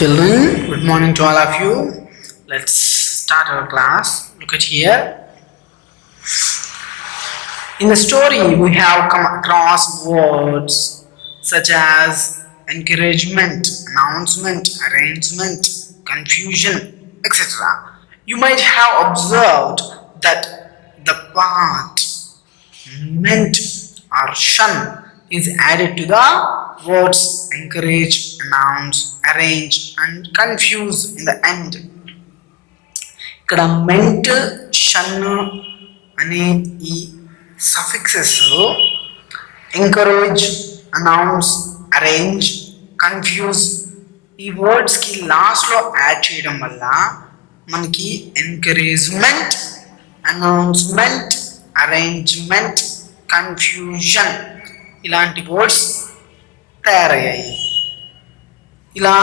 Children, good morning to all of you. Let's start our class. Look at here. In the story, we have come across words such as encouragement, announcement, arrangement, confusion, etc. You might have observed that the part meant or shun is added to the words encourage, announce, arrange, and confuse in the end. ఇక్కడ meant షన్ అనే ఈ suffixes encourage, announce, arrange, confuse ఈ వర్డ్స్కి లాస్ట్లో add చేయడం వల్ల మనకి encouragement, announcement, arrangement, confusion ఇలాంటి words తయారయ్యాయి. ఇలా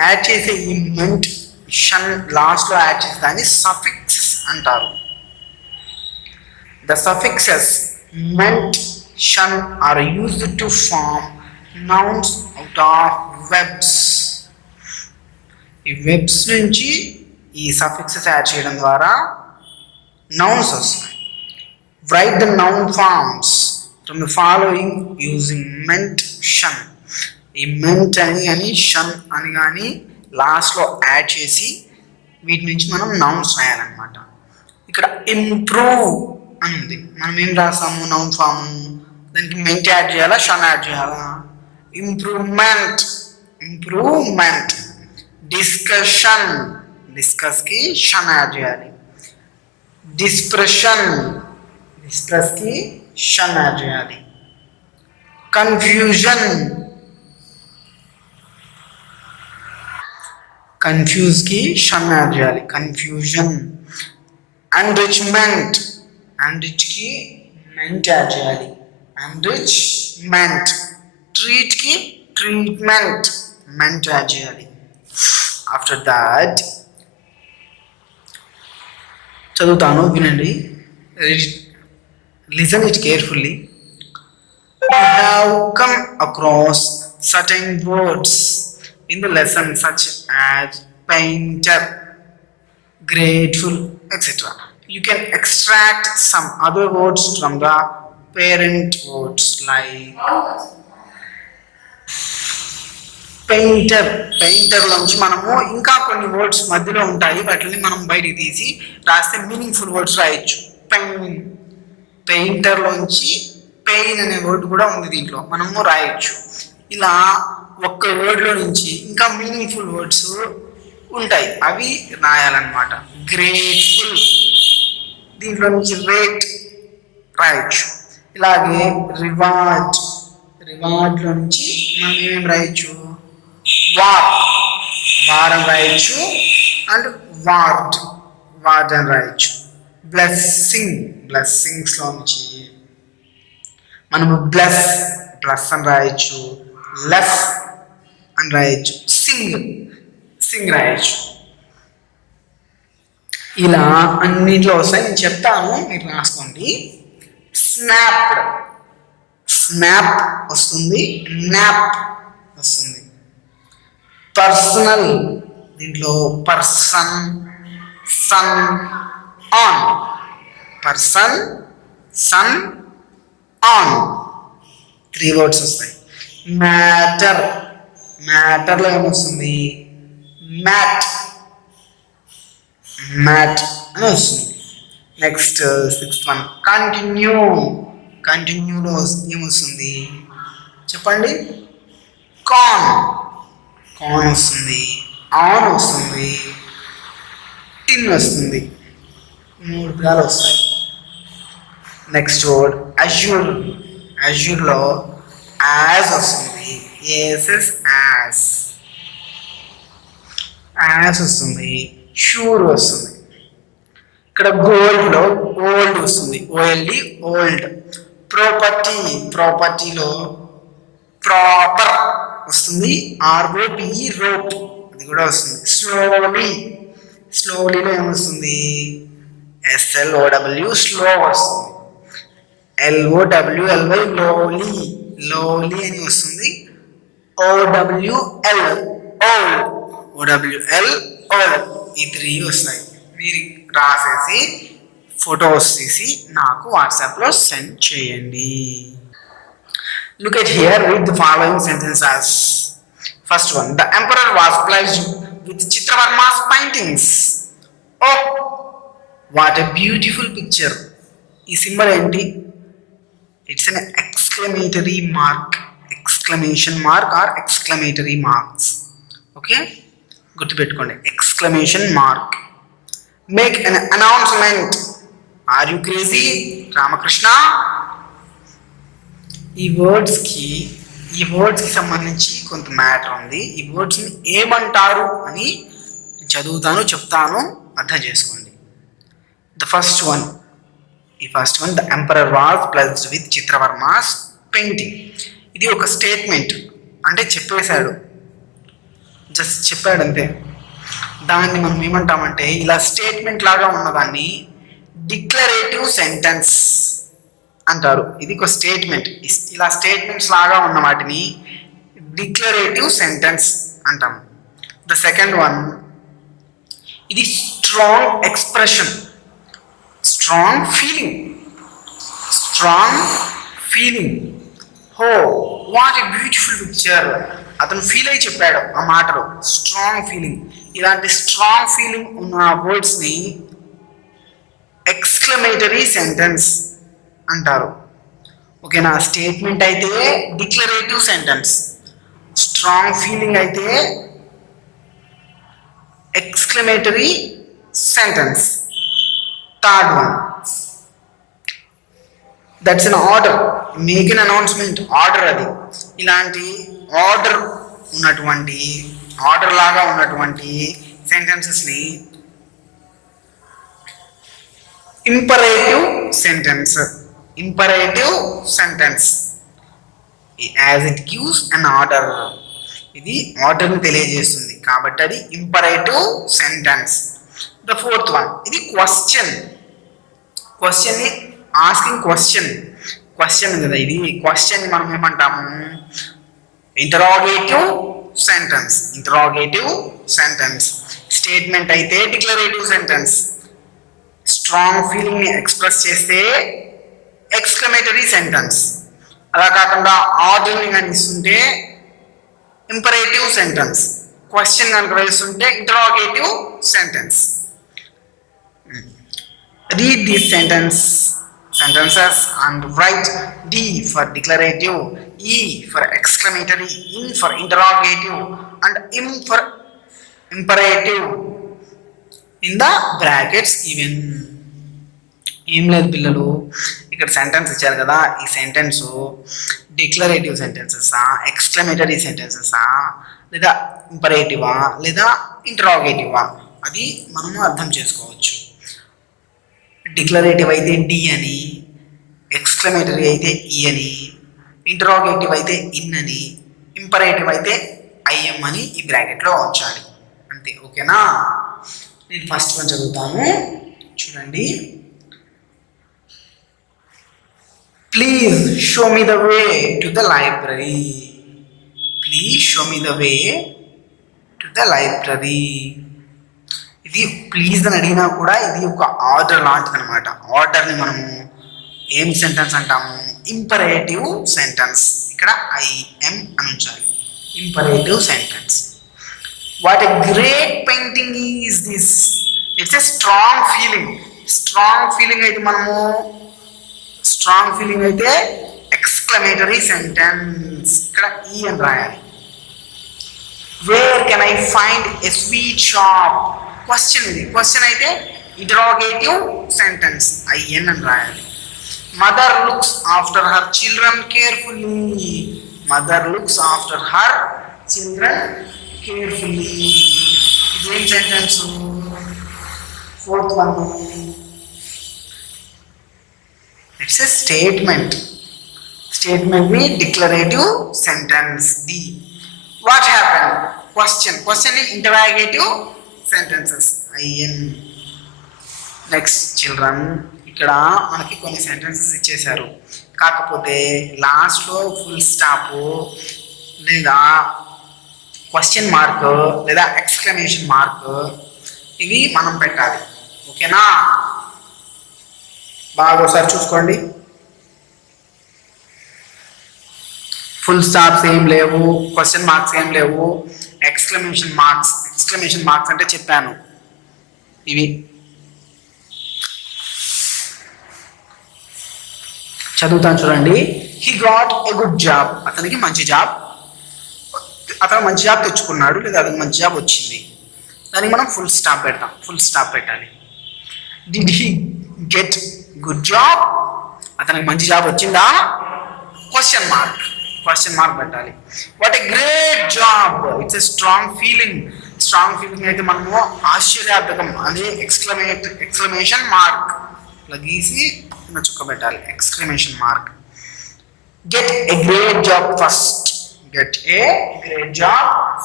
యాడ్ చేసే ఈ మెంట్ షన్ లాస్ట్లో యాడ్ చేసే దాన్ని సఫిక్సెస్ అంటారు. The suffixes ment, tion are used to form nouns out of verbs. ఈ వెబ్స్ నుంచి ఈ సఫిక్సెస్ యాడ్ చేయడం ద్వారా నౌన్స్ వస్తాయి. Write the noun forms from the following using ment, shun. ఈ మెంట్ అని కానీ షన్ అని కానీ లాస్ట్లో యాడ్ చేసి వీటి నుంచి మనం నౌన్స్ రాయాలన్నమాట. ఇక్కడ ఇంప్రూవ్ అని ఉంది. మనం ఏం రాసాము నౌన్ ఫాము, దానికి మెంట్ యాడ్ చేయాలా, షన్ యాడ్ చేయాలా? Improvement, improvement. డిస్కషన్, డిస్కస్కి షన్ యాడ్ చేయాలి. డిస్ప్రెషన్, డిస్ప్రెస్కి షన్ యాడ్ చేయాలి. కన్ఫ్యూజన్, కన్ఫ్యూజ్కి షన్ యాడ్ చేయాలి. కన్ఫ్యూజన్. ఎన్రిచ్మెంట్, ఎన్రిచ్కి మెంట్ యాడ్ చేయాలి. ఎన్రిచ్మెంట్. ట్రీట్కి ట్రీట్మెంట్ మెంట్ యాడ్ చేయాలి. ఆఫ్టర్ దాట్ చదువుతాను, వినండి. Listen it carefully. You have come across certain words in the lesson such as painter, grateful, etc. You can extract some other words from the parent words like painter. పెయింటర్లోంచి మనము ఇంకా కొన్ని words మధ్యలో ఉంటాయి, వాటిని మనం బయటికి తీసి రాస్తే మీనింగ్ఫుల్ వర్డ్స్ రాయొచ్చు. పెయింటర్లోంచి పెయిన్ అనే వర్డ్ కూడా ఉంది, దీంట్లో మనము రాయొచ్చు. ఇలా ఒక్క వర్డ్లో నుంచి ఇంకా మీనింగ్ఫుల్ వర్డ్స్ ఉంటాయి, అవి రాయాలన్నమాట. గ్రేట్ఫుల్, దీంట్లో నుంచి రేట్ రాయొచ్చు. ఇలాగే రివార్డ్, రివార్డ్లో నుంచి మనం ఏమేమి రాయొచ్చు? వారం రాయొచ్చు అండ్ వార్డ్, వార్డ్ అని రాయొచ్చు. బ్లెస్సింగ్, బ్లెస్సింగ్స్లో నుంచి మనము బ్లెస్, బ్లెస్ అని రాయొచ్చు. లెస్ అని రాయొచ్చు. సింగ్, సింగ్ రాయొచ్చు. ఇలా అన్నింటిలో వస్తాయి, నేను చెప్తాను, మీరు రాసుకోండి. స్నాప్, స్నాప్ వస్తుంది. న్యాప్ వస్తుంది. పర్సనల్, దీంట్లో person, son, on. Person, son, on 3 words వస్తాయి. మ్యాటర్, మ్యాటర్లో ఏమొస్తుంది? మ్యాట్, మ్యాట్ అని వస్తుంది. Next 6th one continue. కంటిన్యూలో ఏమొస్తుంది చెప్పండి? కాన్, కాన్ వస్తుంది. ఆన్ వస్తుంది. టిన్ వస్తుంది. 3 పదాలు వస్తాయి. Next word azure. అజ్యూర్లో యాజ్ వస్తుంది. ఏసెస్ యాజ్, యాజ్ వస్తుంది. షూర్ వస్తుంది. ఇక్కడ గోల్డ్లో ఓల్డ్ వస్తుంది. O L D, old. ప్రాపర్టీ, ప్రాపర్టీలో ప్రాపర్ వస్తుంది. ఆర్ఓపిఈ, రోప్, అది కూడా వస్తుంది. స్లోలీ, స్లోలీలో ఏమొస్తుంది? SLOW, స్లో వస్తుంది. LOWLY, లోలీ, లోలీ అని వస్తుంది. OWL, ఓల్డ్, ఓడబ్ల్యూఎల్ ఓల్ ఈ 3 వస్తాయి. మీరు రాసేసి ఫొటోస్ తీసి నాకు వాట్సాప్లో సెండ్ చేయండి. Look at here, read the following sentences. First one, the emperor was pleased with Chitravarma's paintings. Oh, what a beautiful picture. ఈ సింబల్ ఏంటి? It's an exclamatory mark, exclamation mark or exclamatory marks. Okay, గుర్తుపెట్టుకోండి, exclamation mark. Make an announcement. Are you crazy, Ramakrishna? ఈ వర్డ్స్కి సంబంధించి కొంత matter ఉంది. ఈ వర్డ్స్ని ఏమంటారు అని చదువుతాను, చెప్తాను, అర్థం చేసుకోండి. The first one the emperor was pleased with Chitravarma's painting. ఇది ఒక స్టేట్మెంట్, అంటే చెప్పేశాడు, జస్ట్ చెప్పాడు అంతే. దాన్ని మనం ఏమంటామంటే, ఇలా స్టేట్మెంట్ లాగా ఉన్నదాన్ని డిక్లరేటివ్ సెంటెన్స్ అంటారు. ఇది ఒక స్టేట్మెంట్. ఇలా స్టేట్మెంట్స్ లాగా ఉన్న వాటిని డిక్లరేటివ్ సెంటెన్స్ అంటాం. ద సెకండ్ వన్, ఇది strong expression, strong feeling. Oh what a beautiful picture. అతను ఫీల్ అయి చెప్పాడు ఆ మాటలో, స్ట్రాంగ్ ఫీలింగ్. ఇలాంటి స్ట్రాంగ్ ఫీలింగ్ ఉన్న వర్డ్స్ని ఎక్స్క్లమేటరీ సెంటెన్స్ అంటారు. ఓకేనా? స్టేట్మెంట్ అయితే డిక్లరేటివ్ సెంటెన్స్, స్ట్రాంగ్ ఫీలింగ్ అయితే exclamatory sentence. Third one, that's an order, make an announcement, order. అది ఇలాంటి ఆర్డర్ లాగా ఉన్నటువంటి సెంటెన్సెస్ని imperative sentence as it gives an order. ఇది ఆర్డర్ని తెలియజేస్తుంది కాబట్టి అది imperative sentence. The fourth one, ఇది క్వశ్చన్ని ఆస్కింగ్ క్వశ్చన్ కదా. ఇది క్వశ్చన్ని మనం ఏమంటాము? Interrogative sentence. స్టేట్మెంట్ అయితే డిక్లరేటివ్ సెంటెన్స్, స్ట్రాంగ్ ఫీలింగ్ని ఎక్స్ప్రెస్ చేస్తే ఎక్స్క్లమేటరీ సెంటెన్స్. అలా కాకుండా ఆర్డర్ని కానీ ఇస్తుంటే ఇంపరేటివ్ సెంటెన్స్, క్వశ్చన్ కనుక వేస్తుంటే interrogative sentence. Read these sentences and write D for declarative, E for exclamatory, in for interrogative and M for imperative in the brackets given. ఏం లేదు పిల్లలు, ఇక్కడ సెంటెన్స్ ఇచ్చారు కదా, ఈ సెంటెన్స్ డిక్లరేటివ్ సెంటెన్సెసా, ఎక్స్క్లమేటరీ సెంటెన్సెసా, లేదా ఇంపరేటివా, లేదా ఇంటరాగేటివా, అది మనము అర్థం చేసుకోవచ్చు. డిక్లరేటివ్ అయితే డి అని, ఎక్స్క్లమేటరీ అయితే ఈ అని, ఇంటరాగేటివ్ అయితే ఇన్ అని, ఇంపరేటివ్ అయితే ఐఎం అని ఈ బ్రాకెట్లో ఉంచాలి అంతే. ఓకేనా? నేను ఫస్ట్ వన్ చదువుతాను, చూడండి. Please show me the way to the library. ఇది ప్లీజ్ అని అడిగినా కూడా ఇది ఒక ఆర్డర్ లాంటిది అనమాట. ఆర్డర్ని మనము ఏం సెంటెన్స్ అంటాము? Imperative sentence. ఇక్కడ ఐఎం అని ఉంచాలి, imperative sentence. What a great painting is this. It's a strong feeling అయితే మనము ఎక్స్క్లమేటరీ సెంటెన్స్, ఇక్కడ ఈ అని రాయాలి. Where can I find a sweet shop. Question అయితే ఇంటరాగేటివ్ సెంటెన్స్, ఐఎన్ అని రాయాలి. Mother looks after her children carefully. ఇదేం sentence? Fourth one, it's a స్టేట్మెంట్ని declarative sentence the. What happen? Question interrogative sentences, I N. Next children, ఇక్కడ మనకి కొన్ని sentences ఇచ్చేశారు, కాకపోతే లాస్ట్లో ఫుల్ స్టాప్ లేదా క్వశ్చన్ మార్క్ లేదా ఎక్స్క్లమేషన్ మార్క్ ఇవి మనం పెట్టాలి. ఓకేనా? బాగా ఒకసారి చూసుకోండి. ఫుల్ స్టాప్స్ ఏం లేవు, క్వశ్చన్ మార్క్స్ ఏం లేవు, ఎక్స్క్లమేషన్ మార్క్స్ అంటే చెప్పాను ఇవి. చదువుతాను చూడండి. He got a good job. అతను మంచి జాబ్ తెచ్చుకున్నాడు, లేదా అతనికి మంచి జాబ్ వచ్చింది. దానికి మనం ఫుల్ స్టాప్ పెట్టాలి. Did he get good job? అతనికి మంచి జాబ్ వచ్చిందా? క్వశ్చన్ మార్క్ పెట్టాలి. What a great job. It's a strong feeling అయితే మనము ఆశ్చర్యార్థకం అదే ఎక్స్క్లమేషన్ మార్క్ ఇట్లా గీసి చుక్క పెట్టాలి. Exclamation mark. Get a great job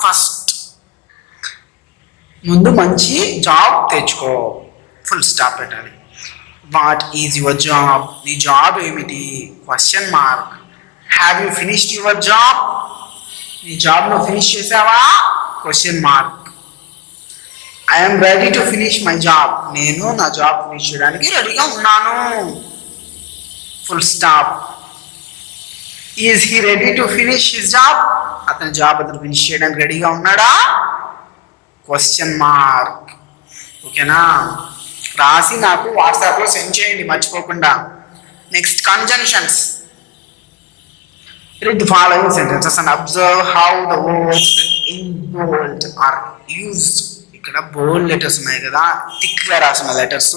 first. ముందు మంచి జాబ్ తెచ్చుకో. ఫుల్ స్టాప్ పెట్టాలి. What is your job? నీ జాబ్ ఏమిటి? Question mark. Have you finished your job? నీ జాబ్ నువ్వు ఫినిష్ చేసావా? Question mark. I'm ready to finish my job. నేను నా జాబ్ ఫినిష్ చేయడానికి రెడీగా ఉన్నాను. Full stop. Is he ready to finish his job? అతను ఫినిష్ చేయడానికి రెడీగా ఉన్నాడా? Question mark. ఓకేనా? రాసి నాకు వాట్సాప్లో సెండ్ చేయండి మర్చిపోకుండా. Next conjunctions. Read the following sentences and observe how the words in bold are used. ఇక్కడ బోల్డ్ లెటర్స్ ఉన్నాయి కదా, థిక్గా రాసిన లెటర్స్,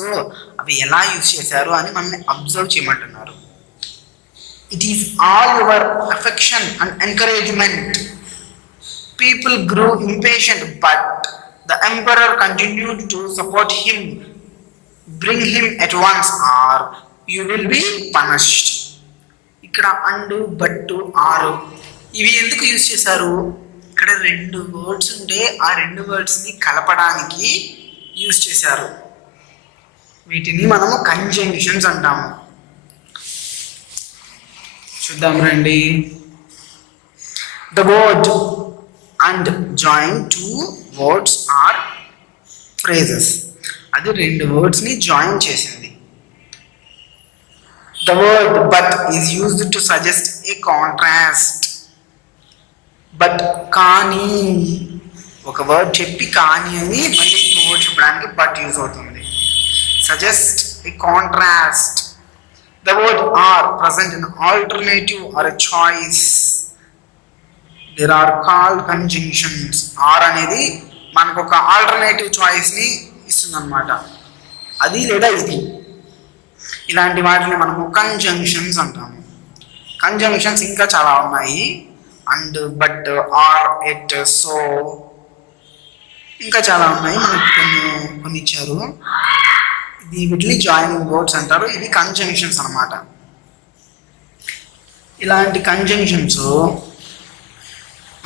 అవి ఎలా యూజ్ చేశారు అని మనల్ని అబ్జర్వ్ చేయమంటున్నారు. It is all your affection and encouragement. People grew impatient, but the emperor continued to support him. Bring him at once or you will be punished. ఇక్కడ అండ్, బట్, ఆరు ఇవి ఎందుకు యూజ్ చేశారు? ఇక్కడ 2 వర్డ్స్ ఉంటే ఆ 2 వర్డ్స్ని కలపడానికి యూజ్ చేశారు. వీటిని మనము కంజంక్షన్స్ అంటాము. చూద్దాం రండి. The word and join 2 words or phrases. అది 2 wordsని జాయిన్ చేసింది. The word but is used to suggest a contrast. But కానీ ఒక వర్డ్ చెప్పి కానీ అని మళ్ళీ ఇంకో వర్డ్ చెప్పడానికి బట్ యూజ్ అవుతుంది. Suggest a contrast. The word are present in alternative or a choice. There are called conjunctions. Are అనేది మనకు ఒక ఆల్టర్నేటివ్ చాయిస్ని ఇస్తుంది అనమాట. అది లేదా ఇది. ఇలాంటి వాటిని మనము కంజంక్షన్స్ అంటాము. కంజంక్షన్స్ ఇంకా చాలా ఉన్నాయి. And, but, or, at, so ఇంకా చాలా ఉన్నాయి. మనకు కొన్ని ఇచ్చారు. వీటిని జాయినింగ్ వర్డ్స్ అంటారు. ఇవి కంజంక్షన్స్ అన్నమాట. ఇలాంటి కంజంక్షన్స్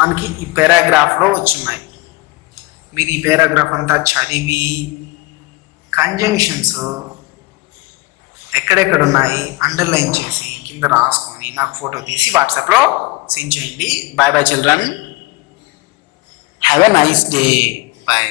మనకి ఈ పారాగ్రాఫ్లో వచ్చున్నాయి. మీరు ఈ పారాగ్రాఫ్ అంతా చదివి కంజంక్షన్స్ ఎక్కడెక్కడ ఉన్నాయి అండర్లైన్ చేసి కింద రాసుకొని నాకు ఫోటో తీసి వాట్సాప్లో సెండ్ చేయండి. Bye bye children. Have a nice day. Bye.